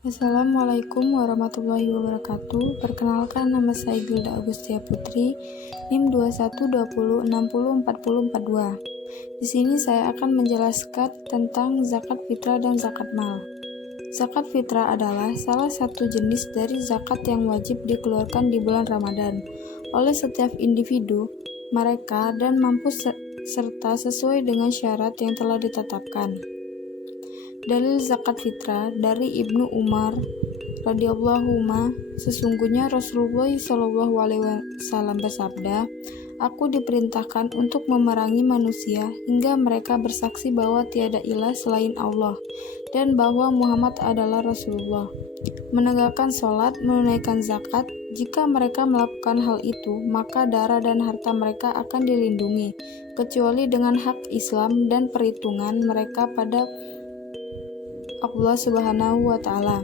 Assalamualaikum warahmatullahi wabarakatuh. Perkenalkan, nama saya Gilda Agustia Putri, NIM 2120604042. Di sini saya akan menjelaskan tentang zakat fitrah dan zakat mal. Zakat fitrah adalah salah satu jenis dari zakat yang wajib dikeluarkan di bulan Ramadan oleh setiap individu, mereka, dan mampu serta sesuai dengan syarat yang telah ditetapkan. Dalil zakat fitrah dari Ibnu Umar radhiyallahu anhu, sesungguhnya Rasulullah Shallallahu alaihi wasallam bersabda, "Aku diperintahkan untuk memerangi manusia hingga mereka bersaksi bahwa tiada ilah selain Allah dan bahwa Muhammad adalah Rasulullah, menegakkan sholat, menunaikan zakat. Jika mereka melakukan hal itu, maka darah dan harta mereka akan dilindungi, kecuali dengan hak Islam dan perhitungan mereka pada Allah Subhanahu wa Ta'ala."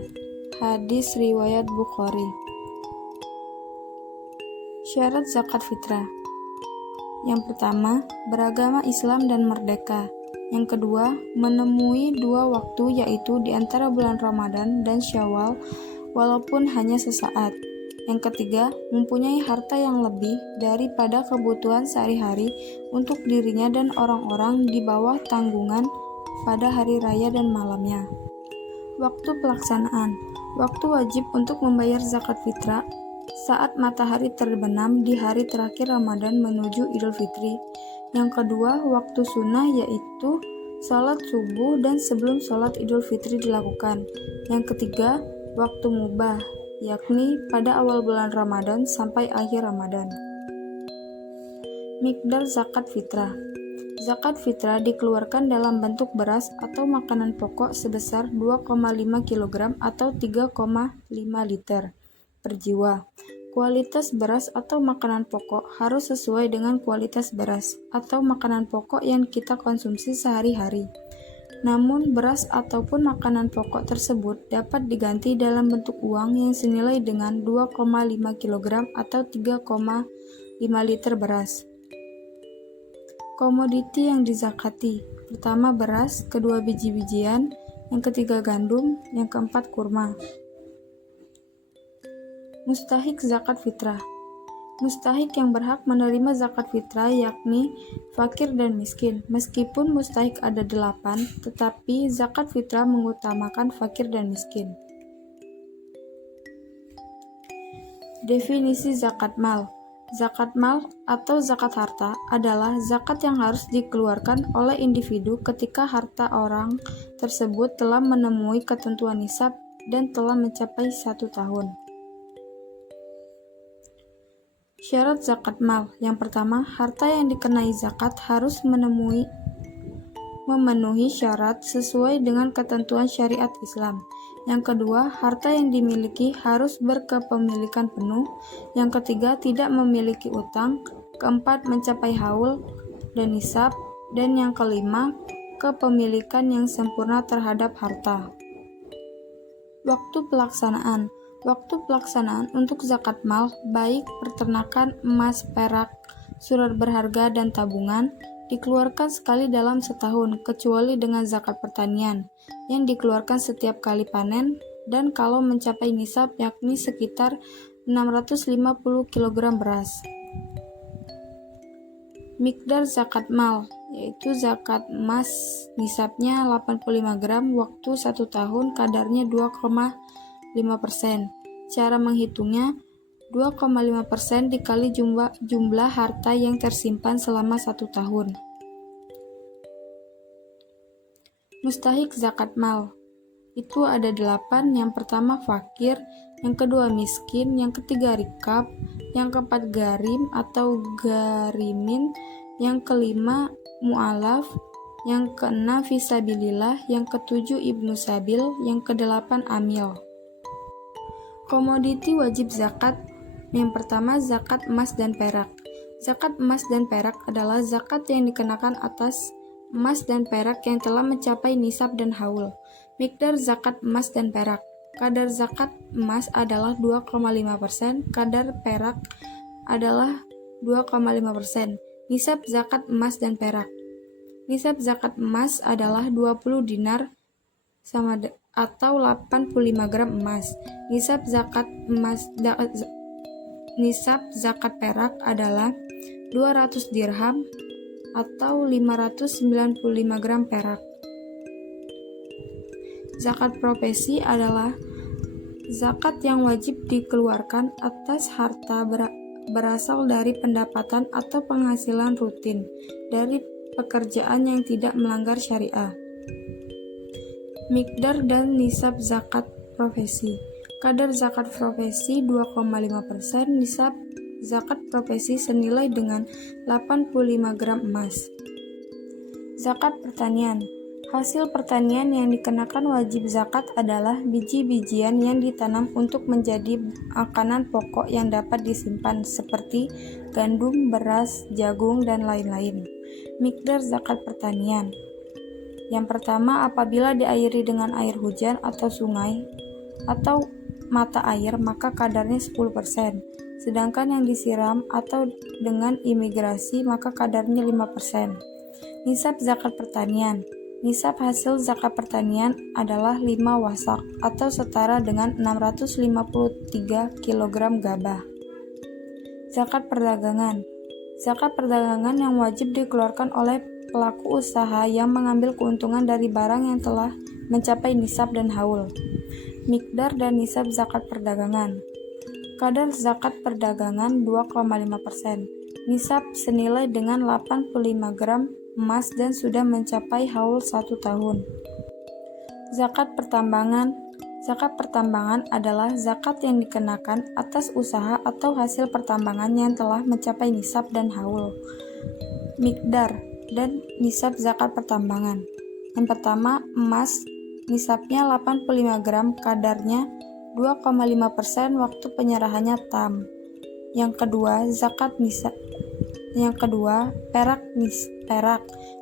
Hadis riwayat Bukhari. Syarat zakat fitrah. Yang pertama, beragama Islam dan merdeka. Yang kedua, menemui 2 waktu, yaitu di antara bulan Ramadan dan Syawal walaupun hanya sesaat. Yang ketiga, mempunyai harta yang lebih daripada kebutuhan sehari-hari untuk dirinya dan orang-orang di bawah tanggungan pada hari raya dan malamnya. Waktu pelaksanaan. Waktu wajib untuk membayar zakat fitrah saat matahari terbenam di hari terakhir Ramadan menuju Idul Fitri. Yang kedua, waktu sunnah, yaitu salat subuh dan sebelum salat Idul Fitri dilakukan. Yang ketiga, waktu mubah, yakni pada awal bulan Ramadan sampai akhir Ramadan. Miqdar zakat fitrah. Zakat fitrah dikeluarkan dalam bentuk beras atau makanan pokok sebesar 2,5 kg atau 3,5 liter per jiwa. Kualitas beras atau makanan pokok harus sesuai dengan kualitas beras atau makanan pokok yang kita konsumsi sehari-hari. Namun, beras ataupun makanan pokok tersebut dapat diganti dalam bentuk uang yang senilai dengan 2,5 kg atau 3,5 liter beras. Komoditi yang dizakati. Pertama beras, kedua biji-bijian, yang ketiga gandum, yang keempat kurma. Mustahik zakat fitrah. Mustahik yang berhak menerima zakat fitrah yakni fakir dan miskin. Meskipun mustahik ada 8, tetapi zakat fitrah mengutamakan fakir dan miskin. Definisi zakat mal. Zakat mal atau zakat harta adalah zakat yang harus dikeluarkan oleh individu ketika harta orang tersebut telah memenuhi ketentuan nisab dan telah mencapai 1 tahun. Syarat zakat mal. Yang pertama, harta yang dikenai zakat harus memenuhi syarat sesuai dengan ketentuan syariat Islam. Yang kedua, harta yang dimiliki harus berkepemilikan penuh. Yang ketiga, tidak memiliki utang. Keempat, mencapai haul dan nisab. Dan yang kelima, kepemilikan yang sempurna terhadap harta. Waktu pelaksanaan. Waktu pelaksanaan untuk zakat mal, baik peternakan, emas, perak, surat berharga, dan tabungan, dikeluarkan sekali dalam setahun, kecuali dengan zakat pertanian, yang dikeluarkan setiap kali panen, dan kalau mencapai nisab, yakni sekitar 650 kg beras. Miqdar zakat mal, yaitu zakat emas, nisabnya 85 gram, waktu 1 tahun, kadarnya 2,5%. Cara menghitungnya, 2,5% dikali jumlah harta yang tersimpan selama 1 tahun. Mustahik zakat mal itu ada 8. Yang pertama fakir, yang kedua miskin, yang ketiga rikab, yang keempat garim atau garimin, yang kelima mu'alaf, yang keenam fisabilillah, yang ketujuh ibnu sabil, yang kedelapan amil. Komoditi wajib zakat. Yang pertama, zakat emas dan perak. Zakat emas dan perak adalah zakat yang dikenakan atas emas dan perak yang telah mencapai nisab dan haul. Miqdar zakat emas dan perak. Kadar zakat emas adalah 2,5%, kadar perak adalah 2,5%. Nisab zakat emas dan perak. Nisab zakat emas adalah 20 dinar atau 85 gram emas. Nisab zakat perak adalah 200 dirham atau 595 gram perak. Zakat profesi adalah zakat yang wajib dikeluarkan atas harta berasal dari pendapatan atau penghasilan rutin dari pekerjaan yang tidak melanggar syariah. Miqdar dan nisab zakat profesi. Kadar zakat profesi 2,5%, nisab zakat profesi senilai dengan 85 gram emas. Zakat pertanian. Hasil pertanian yang dikenakan wajib zakat adalah biji-bijian yang ditanam untuk menjadi makanan pokok yang dapat disimpan seperti gandum, beras, jagung, dan lain-lain. Miqdar zakat pertanian. Yang pertama, apabila diairi dengan air hujan atau sungai atau mata air, maka kadarnya 10%. Sedangkan yang disiram atau dengan imigrasi, maka kadarnya 5%. Nisab zakat pertanian. Nisab hasil zakat pertanian adalah 5 wasak atau setara dengan 653 kg gabah. Zakat perdagangan. Zakat perdagangan yang wajib dikeluarkan oleh pelaku usaha yang mengambil keuntungan dari barang yang telah mencapai nisab dan haul. Miqdar dan nisab zakat perdagangan. Kadar zakat perdagangan 2,5%. Nisab senilai dengan 85 gram emas dan sudah mencapai haul 1 tahun. Zakat pertambangan. Zakat pertambangan adalah zakat yang dikenakan atas usaha atau hasil pertambangan yang telah mencapai nisab dan haul. Miqdar dan nisab zakat pertambangan. Yang pertama, emas, nisabnya 85 gram, kadarnya 2,5% waktu penyerahannya tam. Yang kedua, zakat nisab. Yang kedua, perak,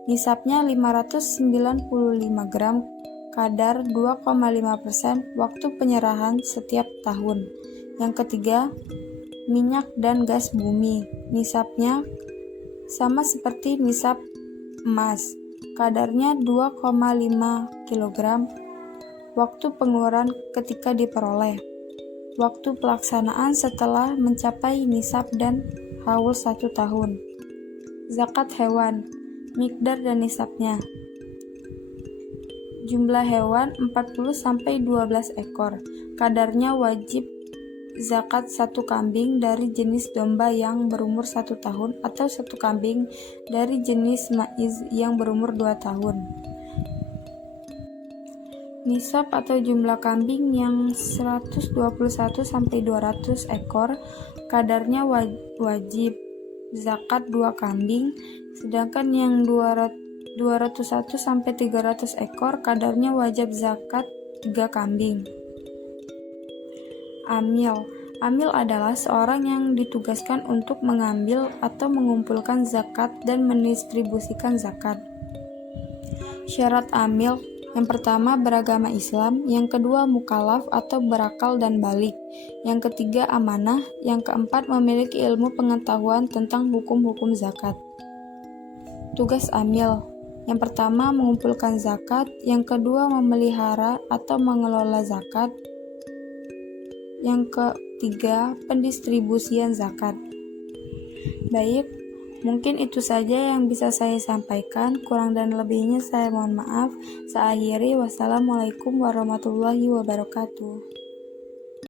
nisabnya 595 gram, kadar 2,5% waktu penyerahan setiap tahun. Yang ketiga, minyak dan gas bumi, nisabnya sama seperti nisab emas, kadarnya 2,5 kg, waktu pengeluaran ketika diperoleh, waktu pelaksanaan setelah mencapai nisab dan haul 1 tahun. Zakat hewan, miqdar dan nisabnya. Jumlah hewan 40-12 ekor. Kadarnya wajib zakat 1 kambing dari jenis domba yang berumur 1 tahun atau 1 kambing dari jenis maiz yang berumur 2 tahun. Nisab atau jumlah kambing yang 121-200 ekor, kadarnya wajib zakat 2 kambing, sedangkan yang 201-300 ekor, kadarnya wajib zakat 3 kambing. Amil adalah seorang yang ditugaskan untuk mengambil atau mengumpulkan zakat dan mendistribusikan zakat. Syarat amil: yang pertama, beragama Islam. Yang kedua, mukallaf atau berakal dan balik. Yang ketiga, amanah. Yang keempat, memiliki ilmu pengetahuan tentang hukum-hukum zakat. Tugas amil: yang pertama, mengumpulkan zakat. Yang kedua, memelihara atau mengelola zakat. Yang ketiga, pendistribusian zakat. Baik, mungkin itu saja yang bisa saya sampaikan. Kurang dan lebihnya saya mohon maaf. Saya akhiri. Wassalamualaikum warahmatullahi wabarakatuh.